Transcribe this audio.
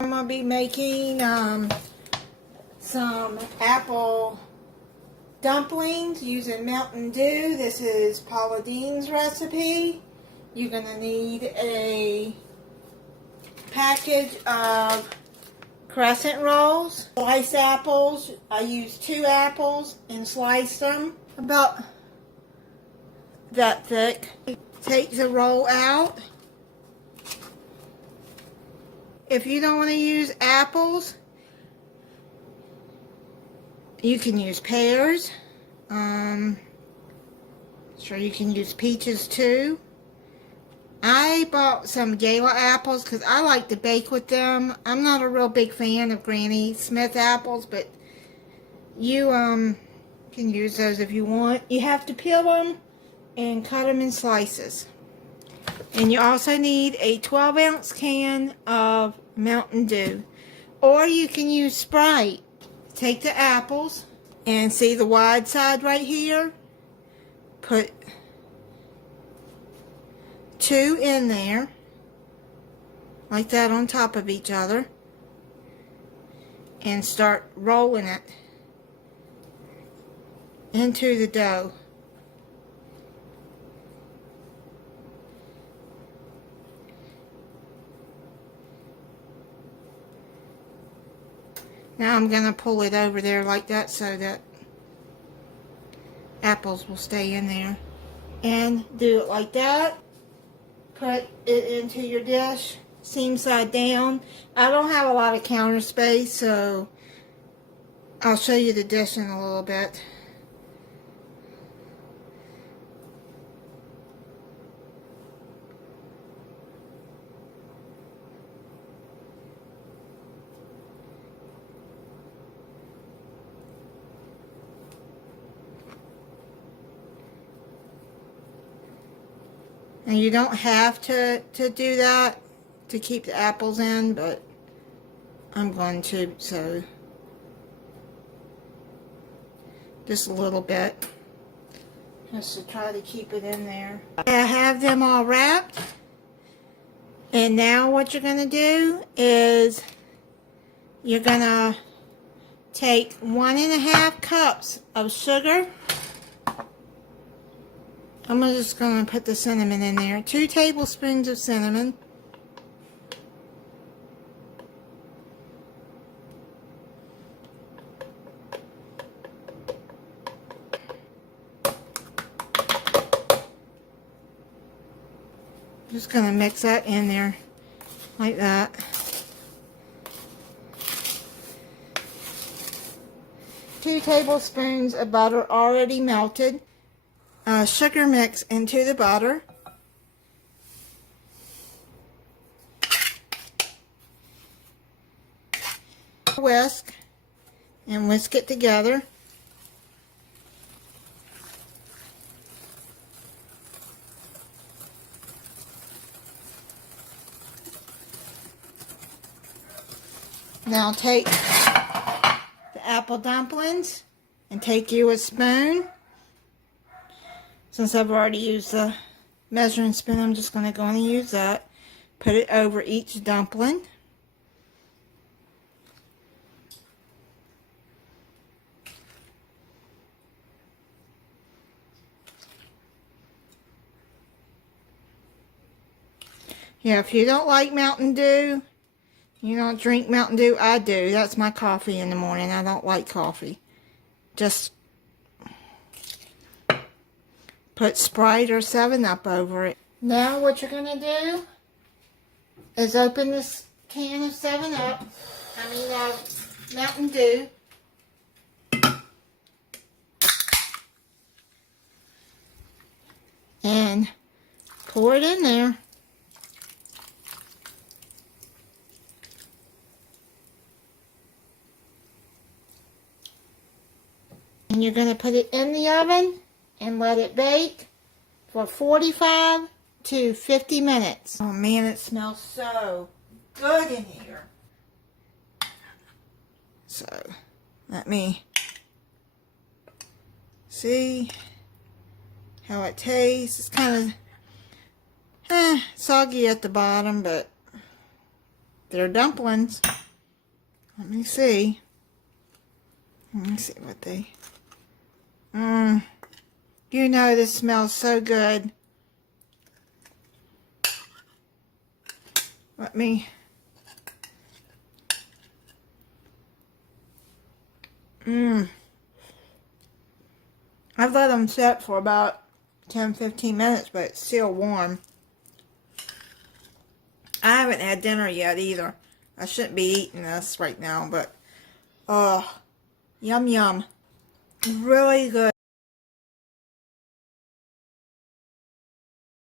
I'm going to be making some apple dumplings using Mountain Dew. This is Paula Dean's recipe. You're going to need a package of crescent rolls, sliced apples. I used 2 apples and sliced them about that thick. Take the roll out. If you don't want to use apples, you can use pears. Sure, you can use peaches too. I bought some Gala apples because I like to bake with them. I'm not a real big fan of Granny Smith apples, but you can use those if you want. You have to peel them and cut them in slices. And you also need a 12-ounce can of Mountain Dew. Or you can use Sprite. Take the apples and see the wide side right here? Put 2 in there, like that, on top of each other, and start rolling it into the dough. Now I'm going to pull it over there like that so that apples will stay in there. And do it like that. Put it into your dish, seam side down. I don't have a lot of counter space, so I'll show you the dish in a little bit. And you don't have to do that to keep the apples in, but I'm going to, so just a little bit, just to try to keep it in there. I have them all wrapped, and now what you're going to do is you're going to take 1.5 cups of sugar. I'm just going to put the cinnamon in there. 2 tablespoons of cinnamon. Just going to mix that in there like that. Two tablespoons of butter already melted. Sugar mix into the butter. Whisk and whisk it together. Now take the apple dumplings and take you a spoon. Since I've already used the measuring spoon, I'm just going to go and use that. Put it over each dumpling. Yeah, if you don't like Mountain Dew, you don't drink Mountain Dew, I do. That's my coffee in the morning. I don't like coffee. Just put Sprite or 7-Up over it. Now what you're going to do is open this can of 7-Up, Mountain Dew. And pour it in there. And you're going to put it in the oven and let it bake for 45 to 50 minutes. Oh man, it smells so good in here. So, let me see how it tastes. It's kind of soggy at the bottom, but They're dumplings. Let me see. Let me see what they... You know this smells so good. Let me... I've let them sit for about 10-15 minutes, but it's still warm. I haven't had dinner yet either. I shouldn't be eating this right now, but yum yum. Really good.